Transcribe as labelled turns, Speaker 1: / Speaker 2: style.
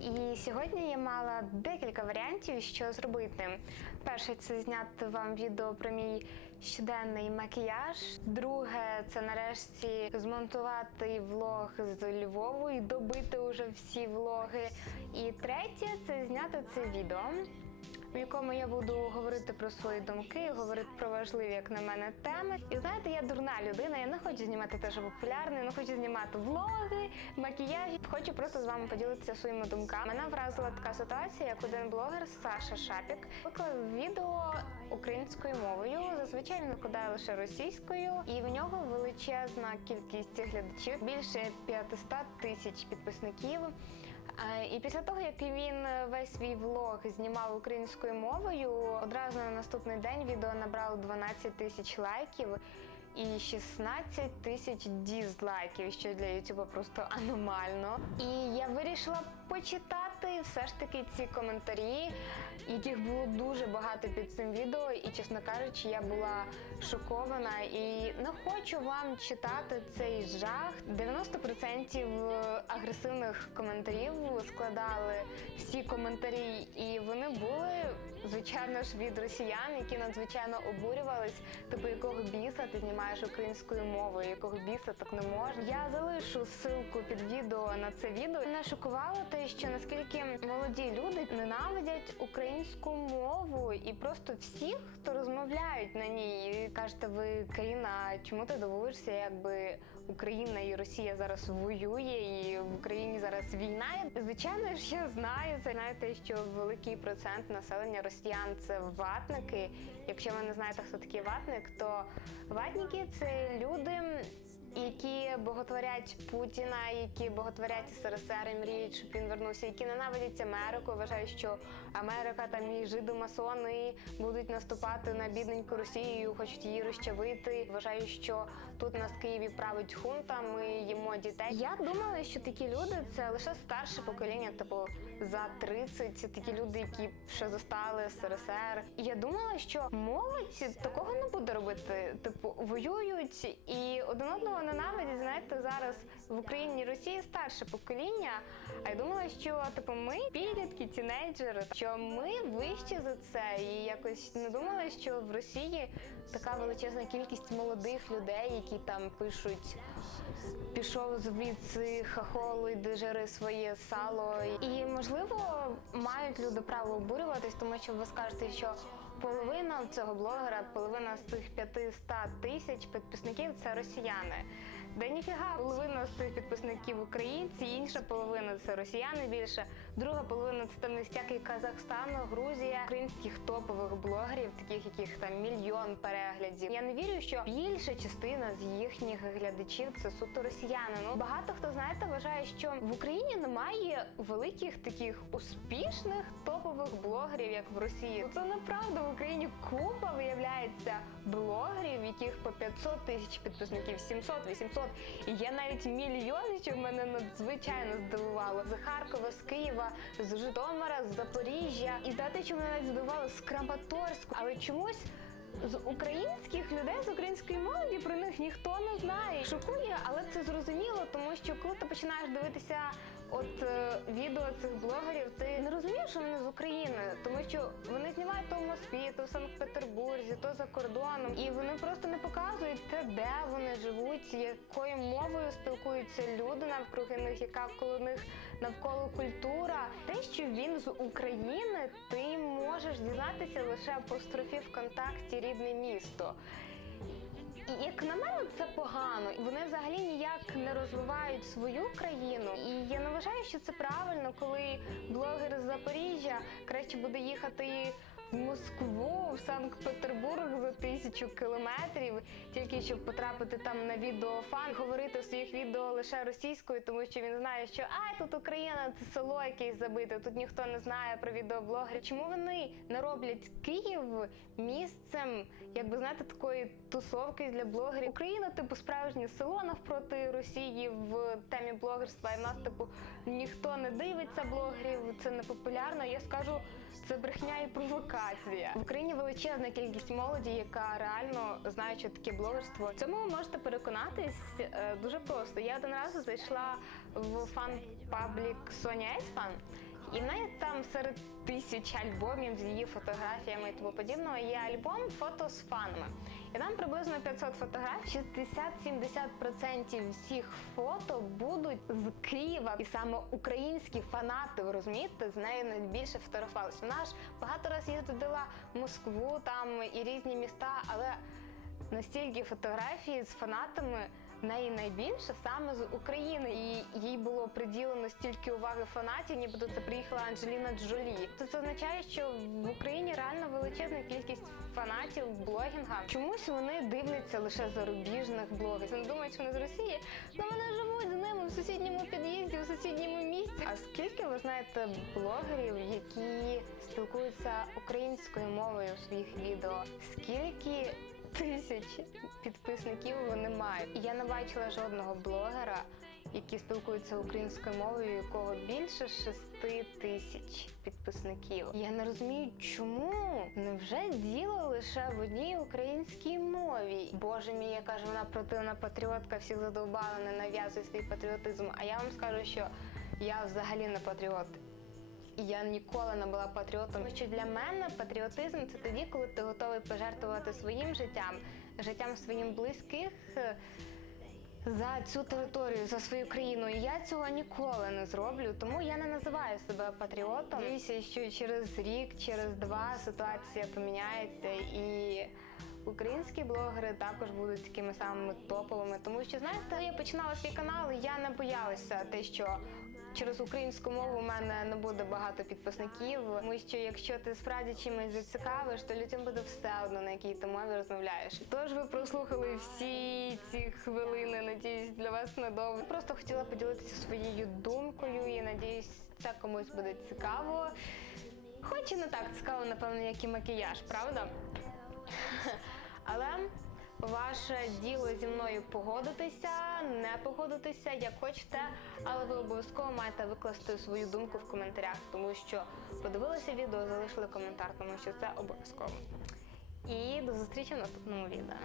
Speaker 1: І сьогодні я мала декілька варіантів, що зробити. Перше, це зняти вам відео про мій щоденний макіяж. Друге, це нарешті змонтувати влог з Львову і добити уже всі влоги. І третє це зняти це відео. В якому я буду говорити про свої думки, говорити про важливі, як на мене, теми. І знаєте, я дурна людина, я не хочу знімати те, що популярне, не хочу знімати влоги, макіяжі. Хочу просто з вами поділитися своїми думками. Мене вразила така ситуація, як один блогер Саша Шапік виклав відео українською мовою. Зазвичай він викладає лише російською, і в нього величезна кількість глядачів, більше 500 тисяч підписників. І після того, як він весь свій влог знімав українською мовою, одразу на наступний день відео набрало 12 тисяч лайків і 16 тисяч дізлайків, що для Ютуба просто аномально. І я вирішила почитати все ж таки ці коментарі, яких було дуже багато під цим відео, і чесно кажучи, я була шокована і не хочу вам читати цей жах. 90% агресивних коментарів складали всі коментарі, і вони були, звичайно ж, від росіян, які надзвичайно обурювались, типу якого біса ти знімаєш українською мовою, якого біса так не можна. Я залишу ссылку під відео на це відео. Мене шокувало те, що наскільки молоді люди ненавидять українську мову, і просто всіх, хто розмовляють на ній, і кажете, ви Каріна, чому ти дивуєшся, якби Україна і Росія зараз воює, і в Україні зараз війна. Звичайно ж, я знаю це. Знаєте, що великий процент населення росіян це ватники. Якщо ви не знаєте, хто такий ватник, то ватники це люди. Які боготворять Путіна, які боготворять СРСР і мріють, щоб він вернувся, які ненавидять Америку, вважають, що Америка там і жидомасони будуть наступати на бідненьку Росію, хочуть її розчавити. Вважають, що тут нас в Києві править хунта, ми їмо дітей. Я думала, що такі люди це лише старше покоління, типу за 30, це такі люди, які ще застали СРСР. Я думала, що молодь такого не буде робити. Типу, воюють і один одного ненавидять. Знаєте, зараз в Україні і Росії старше покоління. А я думала, що типу ми підлітки, тінейджери, що ми вищі за це. І якось не думала, що в Росії така величезна кількість молодих людей, які там пишуть. Пішов звідси хахолу, йди жири своє сало. І можливо мають люди право обурюватись, тому що ви скажете, що половина цього блогера, половина з цих 500 тисяч підписників це росіяни. Да ніфіга, половина з цих підписників українці, інша половина це росіяни більше, друга половина це там всякий Казахстан, Грузія, українських топових блогерів, таких яких там мільйон переглядів. Я не вірю, що більша частина з їхніх глядачів це суто росіяни. Ну багато хто знаєте вважає, що в Україні немає великих таких успішних топових блогерів, як в Росії. Ну, Це неправда. В Україні купа виявляється блогерів, яких по 500 тисяч підписників, 700, 800. І є навіть мільйони, що мене надзвичайно здивувало. З Харкова, з Києва, з Житомира, з Запоріжжя. І дати, що мене навіть здивувало з Краматорську. Але чомусь. З українських людей з української молоді про них ніхто не знає. Шокує, але це зрозуміло, тому що коли ти починаєш дивитися от е, відео цих блогерів, ти не розумієш, що вони з України, тому що вони знімають то в Москві, то в Санкт-Петербурзі, то за кордоном, і вони просто не показують те, де вони живуть, якою мовою спілкуються люди навкруги них, яка коло них навколо культура. Те, що він з України, ти можеш дізнатися лише по строфі ВКонтакті рідне місто. І як на мене, це погано. Вони взагалі ніяк не розвивають свою країну. І я не вважаю, що це правильно, коли блогер з Запоріжжя краще буде їхати Москву, в Санкт-Петербург за тисячу кілометрів, тільки щоб потрапити там на відеофан, говорити в своїх відео лише російською, тому що він знає, що ай, тут Україна, це село якесь забите, тут ніхто не знає про відеоблогерів. Чому вони не роблять Київ місцем, якби знаєте, такої тусовки для блогерів? Україна, типу, справжнє село навпроти Росії в темі блогерства. І в нас, типу, ніхто не дивиться блогерів, це не популярно. Я скажу Це брехня і провокація. В Україні величезна кількість молоді, яка реально знає, що таке блогерство. Цьому ви можете переконатись е, дуже просто. Я один раз зайшла в фан-паблік Соня Еспан, і неї там серед тисяч альбомів з її фотографіями і тому подібного є альбом фото з фанами. І там приблизно 500 фотографій. 60-70% всіх фото будуть з Києва. І саме українські фанати, ви розумієте, з нею найбільше фотографувалися. Вона ж багато разів їздила в Москву там і різні міста, але настільки фотографії з фанатами. Неї найбільше саме з України, і їй було приділено стільки уваги фанатів, нібито це приїхала Анджеліна Джолі. То це означає, що в Україні реально величезна кількість фанатів блогінга. Чомусь вони дивляться лише зарубіжних блогерів. Вони думають, що вони з Росії, але вони живуть з ними в сусідньому під'їзді, в сусідньому місті. А скільки ви знаєте блогерів, які спілкуються українською мовою в своїх відео? Скільки тисяч підписників вони мають. Я не бачила жодного блогера, який спілкується українською мовою, у якого більше шести тисяч підписників. Я не розумію, чому невже діло лише в одній українській мові. Боже мій, яка ж вона противна патріотка, всіх задовбала, не нав'язує свій патріотизм. А я вам скажу, що я взагалі не патріот. І Я ніколи не була патріотом. Тому що для мене патріотизм це тоді, коли ти готовий пожертвувати своїм життям, життям своїм близьких е, за цю територію, за свою країну. І я цього ніколи не зроблю, тому я не називаю себе патріотом. Надіюся, що через рік, через два ситуація поміняється і. Українські блогери також будуть такими самими топовими, тому що знаєте, я починала свій канал, я не боялася те, що через українську мову у мене не буде багато підписників. Тому що якщо ти справді чимось зацікавиш, то людям буде все одно на якій ти мові розмовляєш. Тож ви прослухали всі ці хвилини. Надіюсь, для вас надовго. Просто хотіла поділитися своєю думкою і надіюсь, це комусь буде цікаво. Хоч і не так цікаво, напевно, як і макіяж, правда? Але ваше діло зі мною погодитися, не погодитися, як хочете, але ви обов'язково маєте викласти свою думку в коментарях, тому що подивилися відео, залишили коментар, тому що це обов'язково. І до зустрічі в наступному відео.